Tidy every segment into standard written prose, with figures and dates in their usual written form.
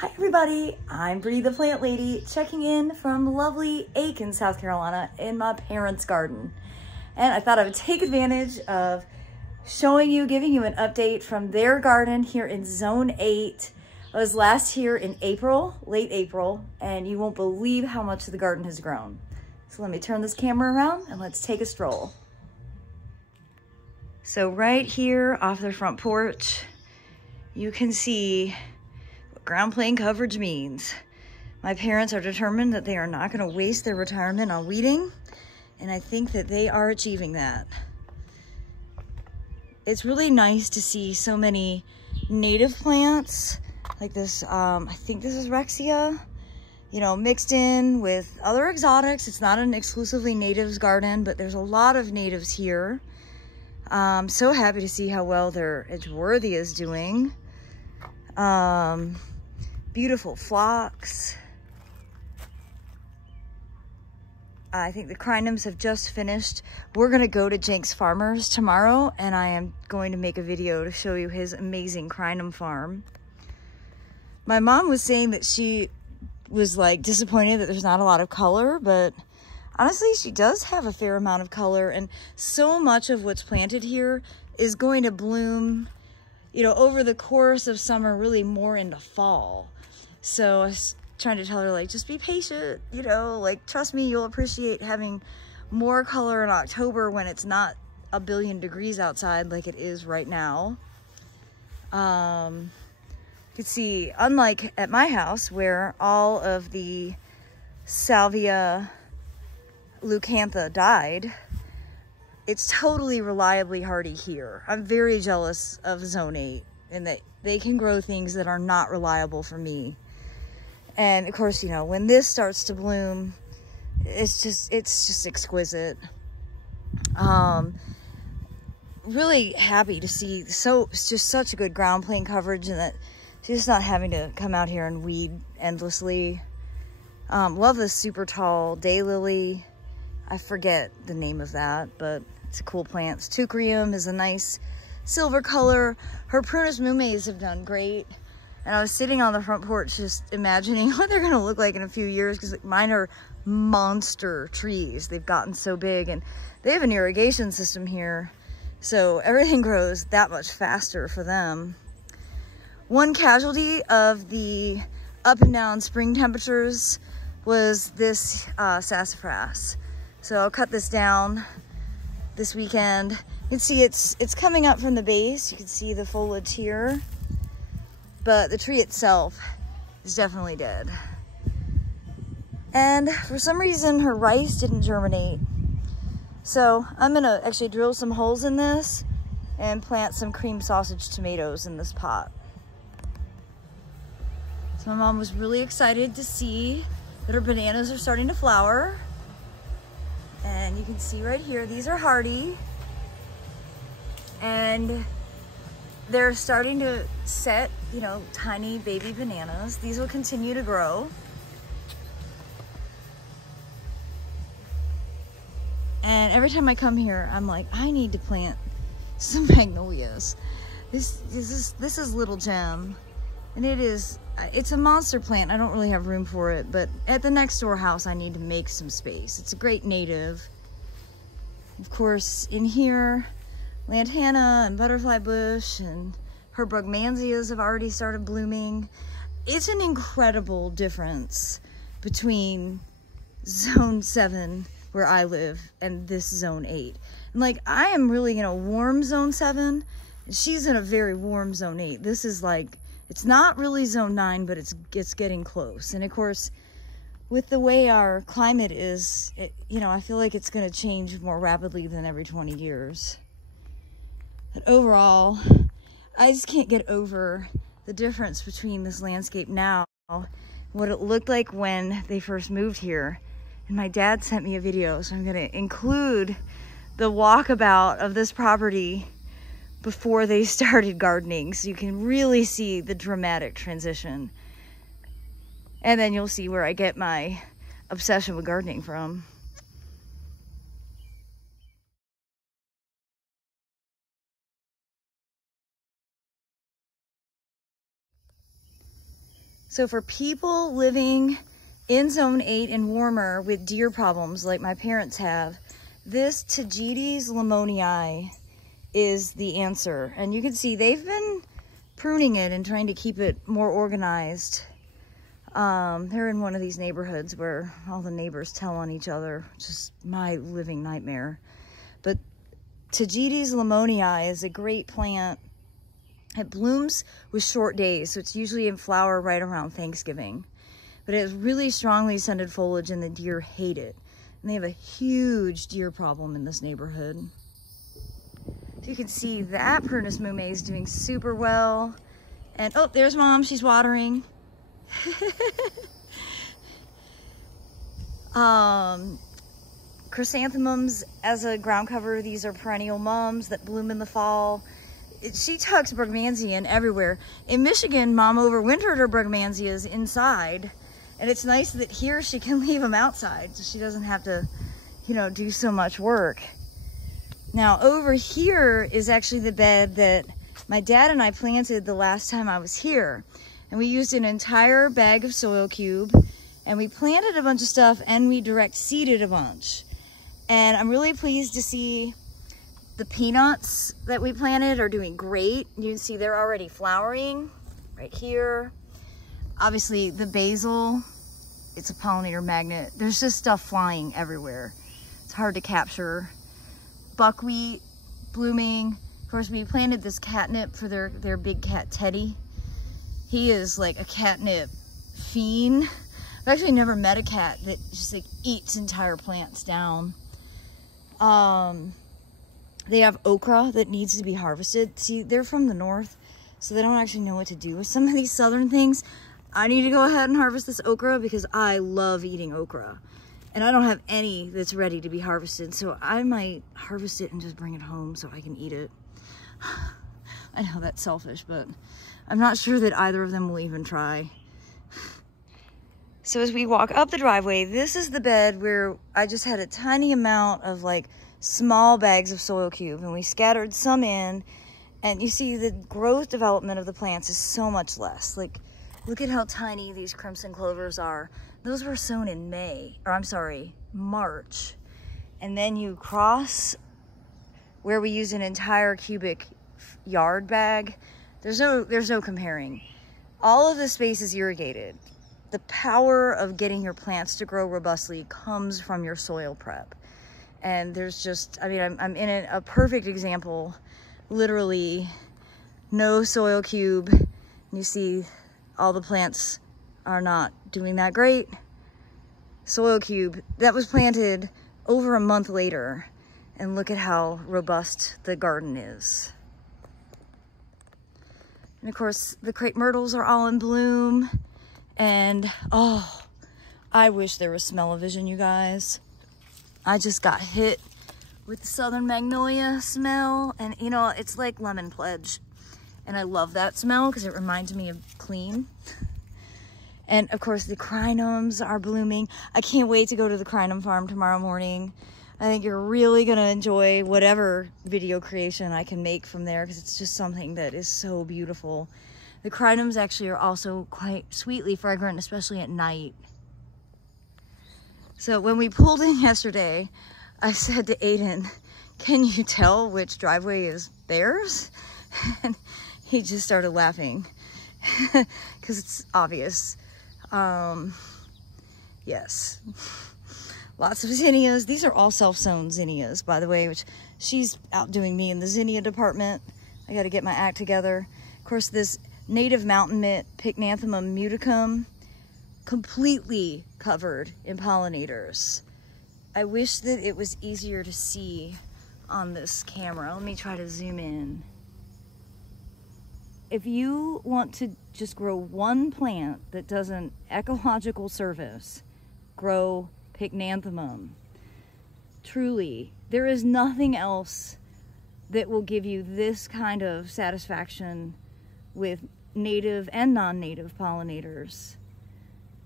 Hi everybody, I'm Bree the Plant Lady, checking in from lovely Aiken, South Carolina in my parents' garden. And I thought I would take advantage of showing you, giving you an update from their garden here in Zone 8. I was last here in April, late April, and you won't believe how much the garden has grown. So let me turn this camera around and let's take a stroll. So right here off their front porch, you can see ground plane coverage means. My parents are determined that they are not going to waste their retirement on weeding, and I think that they are achieving that. It's really nice to see so many native plants like this. I think this is Rexia, you know, mixed in with other exotics. It's not an exclusively natives garden, but there's a lot of natives here. I'm so happy to see how well their Edgeworthy is doing. Beautiful phlox. I think the Chrysanthemums have just finished. We're gonna go to Jenks Farmers tomorrow, and I am going to make a video to show you his amazing chrysanthemum farm. My mom was saying that she was like disappointed that there's not a lot of color, but honestly, she does have a fair amount of color, and so much of what's planted here is going to bloom, you know, over the course of summer, really more into fall. So I was trying to tell her, like, just be patient, you know, like, trust me, you'll appreciate having more color in October when it's not a billion degrees outside like it is right now. You can see, unlike at my house where all of the Salvia leucantha died, it's totally reliably hardy here. I'm very jealous of Zone 8 in that they can grow things that are not reliable for me. And of course, you know, when this starts to bloom, it's just exquisite. Really happy to see it's just such a good ground plane coverage, and that she's just not having to come out here and weed endlessly. Love this super tall daylily. I forget the name of that, but it's a cool plant. Tucrium is a nice silver color. Her Prunus mumes have done great. And I was sitting on the front porch just imagining what they're gonna look like in a few years, because mine are monster trees. They've gotten so big, and they have an irrigation system here, so everything grows that much faster for them. One casualty of the up and down spring temperatures was this sassafras. So I'll cut this down this weekend. You can see it's coming up from the base. You can see the foliage here, but the tree itself is definitely dead. And for some reason, her rice didn't germinate. So I'm gonna actually drill some holes in this and plant some cream sausage tomatoes in this pot. So my mom was really excited to see that her bananas are starting to flower. And you can see right here, these are hardy. And they're starting to set, you know, tiny baby bananas. These will continue to grow. And every time I come here, I'm like, I need to plant some magnolias. This is Little Gem, and it's a monster plant. I don't really have room for it, but at the next door house, I need to make some space. It's a great native. Of course, in here, lantana and butterfly bush and her brugmansias have already started blooming. It's an incredible difference between Zone 7, where I live, and this Zone 8. And like, I am really in a warm Zone 7, and she's in a very warm Zone 8. This is like, it's not really Zone 9, but it's getting close. And of course, with the way our climate is, you know, I feel like it's going to change more rapidly than every 20 years. But overall, I just can't get over the difference between this landscape now, what it looked like when they first moved here. And my dad sent me a video, so I'm going to include the walkabout of this property before they started gardening, so you can really see the dramatic transition. And then you'll see where I get my obsession with gardening from. So for people living in zone 8 and warmer with deer problems like my parents have, this Tagetes lemonii is the answer. And you can see they've been pruning it and trying to keep it more organized. They're in one of these neighborhoods where all the neighbors tell on each other. Just my living nightmare. But Tagetes lemonii is a great plant. It blooms with short days, so it's usually in flower right around Thanksgiving. But it has really strongly scented foliage and the deer hate it. And they have a huge deer problem in this neighborhood. So you can see that Prunus mume is doing super well. And oh, there's Mom, she's watering. Chrysanthemums as a ground cover, these are perennial mums that bloom in the fall. She tucks brugmansia everywhere. In Michigan, Mom overwintered her brugmansias inside. And it's nice that here she can leave them outside so she doesn't have to, you know, do so much work. Now over here is actually the bed that my dad and I planted the last time I was here. And we used an entire bag of soil cube and we planted a bunch of stuff and we direct seeded a bunch. And I'm really pleased to see the peanuts that we planted are doing great. You can see they're already flowering right here. Obviously the basil, it's a pollinator magnet. There's just stuff flying everywhere. It's hard to capture. Buckwheat blooming. Of course, we planted this catnip for their big cat Teddy. He is like a catnip fiend. I've actually never met a cat that just like eats entire plants down. They have okra that needs to be harvested. See, they're from the north, so they don't actually know what to do with some of these southern things. I need to go ahead and harvest this okra because I love eating okra. And I don't have any that's ready to be harvested, so I might harvest it and just bring it home so I can eat it. I know that's selfish, but I'm not sure that either of them will even try. So as we walk up the driveway, this is the bed where I just had a tiny amount of like small bags of soil cube and we scattered some in, and you see the growth development of the plants is so much less. Like, look at how tiny these crimson clovers are. Those were sown in March. And then you cross where we use an entire cubic yard bag. There's no comparing. All of the space is irrigated. The power of getting your plants to grow robustly comes from your soil prep. And there's just, I mean, I'm in a perfect example. Literally no soil cube. You see all the plants are not doing that great. Soil cube that was planted over a month later, and look at how robust the garden is. And of course the crepe myrtles are all in bloom, and oh, I wish there was smell-o-vision, you guys. I just got hit with the southern magnolia smell, and you know, it's like lemon pledge. And I love that smell because it reminds me of clean. And of course the crinums are blooming. I can't wait to go to the crinum farm tomorrow morning. I think you're really gonna enjoy whatever video creation I can make from there because it's just something that is so beautiful. The crinums actually are also quite sweetly fragrant, especially at night. So when we pulled in yesterday, I said to Aiden, "Can you tell which driveway is theirs?" And he just started laughing because it's obvious. Yes, lots of zinnias. These are all self-sown zinnias, by the way, which she's outdoing me in the zinnia department. I got to get my act together. Of course, this native mountain mint, Pycnanthemum muticum, completely covered in pollinators. I wish that it was easier to see on this camera. Let me try to zoom in. If you want to just grow one plant that does an ecological service, grow Pycnanthemum. Truly, there is nothing else that will give you this kind of satisfaction with native and non-native pollinators.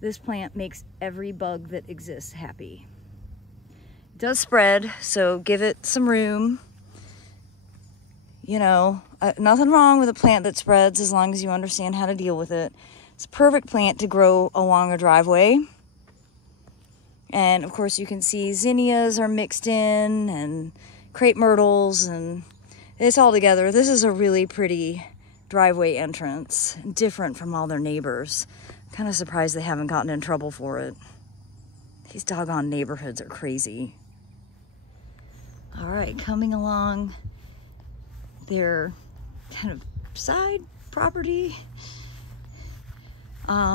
This plant makes every bug that exists happy. It does spread, so give it some room. You know, nothing wrong with a plant that spreads as long as you understand how to deal with it. It's a perfect plant to grow along a driveway. And of course you can see zinnias are mixed in and crepe myrtles, and it's all together. This is a really pretty driveway entrance, different from all their neighbors. I'm kind of surprised they haven't gotten in trouble for it. These doggone neighborhoods are crazy. All right, coming along their kind of side property.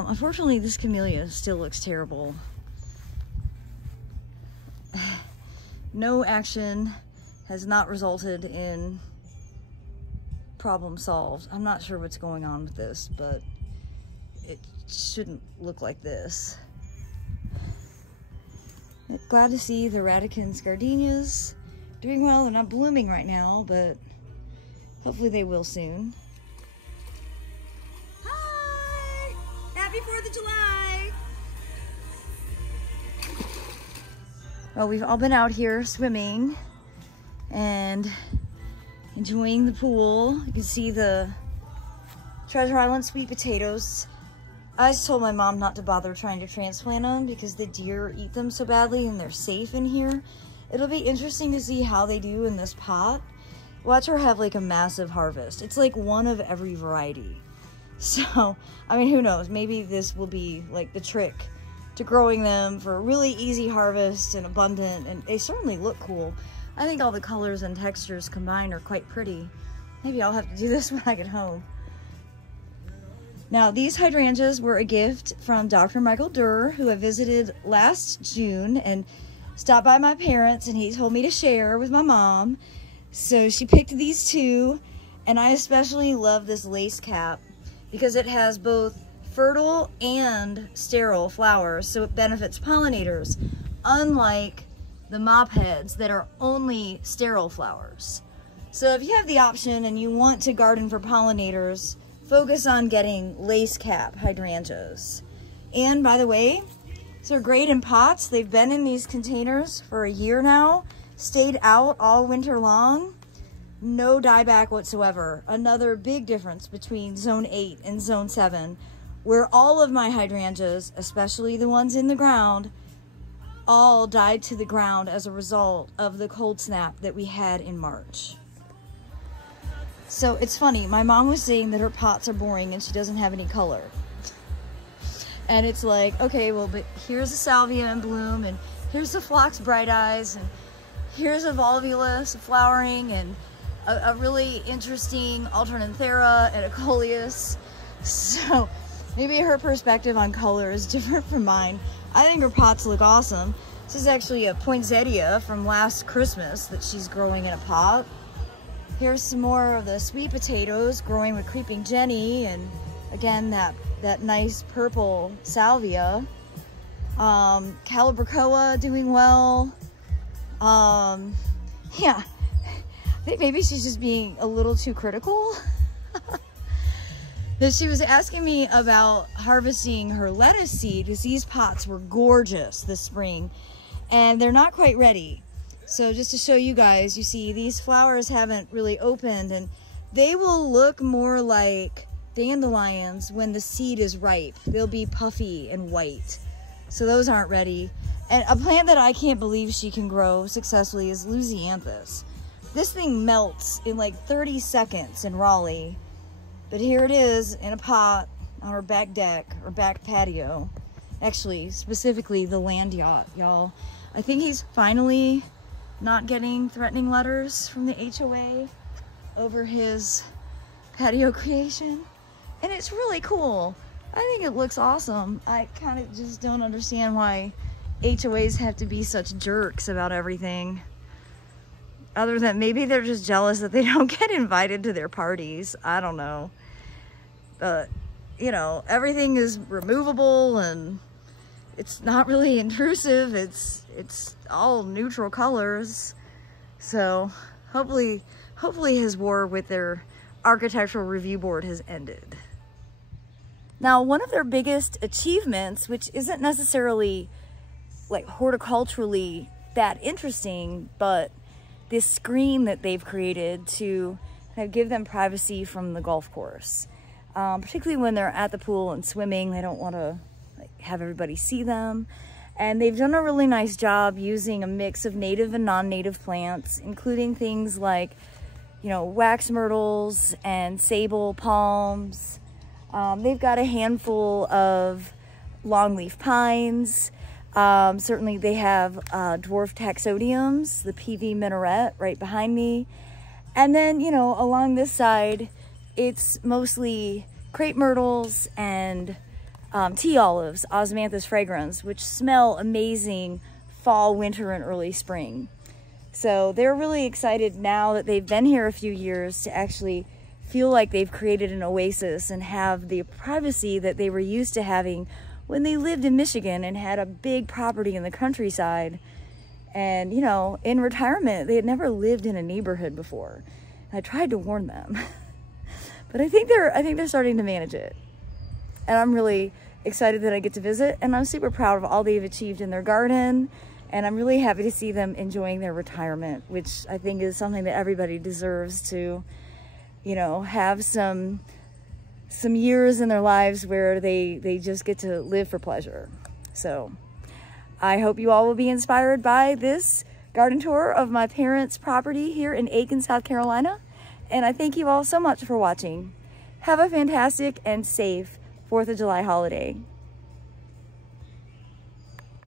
Unfortunately, this camellia still looks terrible. No action has not resulted in problem solved. I'm not sure what's going on with this, but it shouldn't look like this. Glad to see the Radicans gardenias doing well. They're not blooming right now, but hopefully they will soon. Hi! Happy 4th of July! Well, we've all been out here swimming and enjoying the pool. You can see the Treasure Island sweet potatoes. I just told my mom not to bother trying to transplant them because the deer eat them so badly and they're safe in here. It'll be interesting to see how they do in this pot. Watch her have like a massive harvest. It's like one of every variety. So, I mean, who knows? Maybe this will be like the trick to growing them for a really easy harvest and abundant, and they certainly look cool. I think all the colors and textures combined are quite pretty. Maybe I'll have to do this when I get home. Now, these hydrangeas were a gift from Dr. Michael Durr, who I visited last June and stopped by my parents, and he told me to share with my mom. So she picked these two, and I especially love this lace cap because it has both fertile and sterile flowers, so it benefits pollinators, unlike the mop heads that are only sterile flowers. So if you have the option and you want to garden for pollinators, focus on getting lace cap hydrangeas. And by the way, these are great in pots. They've been in these containers for a year now, stayed out all winter long, no dieback whatsoever. Another big difference between zone 8 and zone 7, where all of my hydrangeas, especially the ones in the ground, all died to the ground as a result of the cold snap that we had in March. So it's funny, my mom was saying that her pots are boring and she doesn't have any color. And it's like, okay, well, but here's a salvia in bloom, and here's the phlox bright eyes, and here's a volvulus flowering, and a really interesting alternanthera and a coleus. So maybe her perspective on color is different from mine. I think her pots look awesome. This is actually a poinsettia from last Christmas that she's growing in a pot. Here's some more of the sweet potatoes growing with creeping Jenny, and again, that nice purple salvia. Calibrachoa doing well. Yeah, I think maybe she's just being a little too critical. That she was asking me about harvesting her lettuce seed because these pots were gorgeous this spring and they're not quite ready. So just to show you guys, you see these flowers haven't really opened, and they will look more like dandelions when the seed is ripe. They'll be puffy and white. So those aren't ready. And a plant that I can't believe she can grow successfully is Louisianthus. This thing melts in like 30 seconds in Raleigh. But here it is in a pot on our back deck or back patio. Actually, specifically the land yacht, y'all. I think he's finally not getting threatening letters from the HOA over his patio creation. And it's really cool. I think it looks awesome. I kind of just don't understand why HOAs have to be such jerks about everything. Other than maybe they're just jealous that they don't get invited to their parties. I don't know. But, you know, everything is removable and it's not really intrusive. It's all neutral colors. So hopefully his war with their architectural review board has ended. Now, one of their biggest achievements, which isn't necessarily like horticulturally that interesting, but this screen that they've created to kind of give them privacy from the golf course. particularly when they're at the pool and swimming. They don't want to have everybody see them. And they've done a really nice job using a mix of native and non-native plants, including things like, you know, wax myrtles and sable palms. They've got a handful of longleaf pines. Certainly they have dwarf taxodiums, the PV minaret right behind me. And then, you know, along this side, it's mostly crepe myrtles and tea olives, Osmanthus fragrans, which smell amazing fall, winter, and early spring. So they're really excited now that they've been here a few years to actually feel like they've created an oasis and have the privacy that they were used to having when they lived in Michigan and had a big property in the countryside. And, you know, in retirement, they had never lived in a neighborhood before. I tried to warn them, but I think they're starting to manage it. And I'm really excited that I get to visit, and I'm super proud of all they've achieved in their garden. And I'm really happy to see them enjoying their retirement, which I think is something that everybody deserves to, you know, have some years in their lives where they just get to live for pleasure. So I hope you all will be inspired by this garden tour of my parents' property here in Aiken, South Carolina. And I thank you all so much for watching. Have a fantastic and safe 4th of July holiday.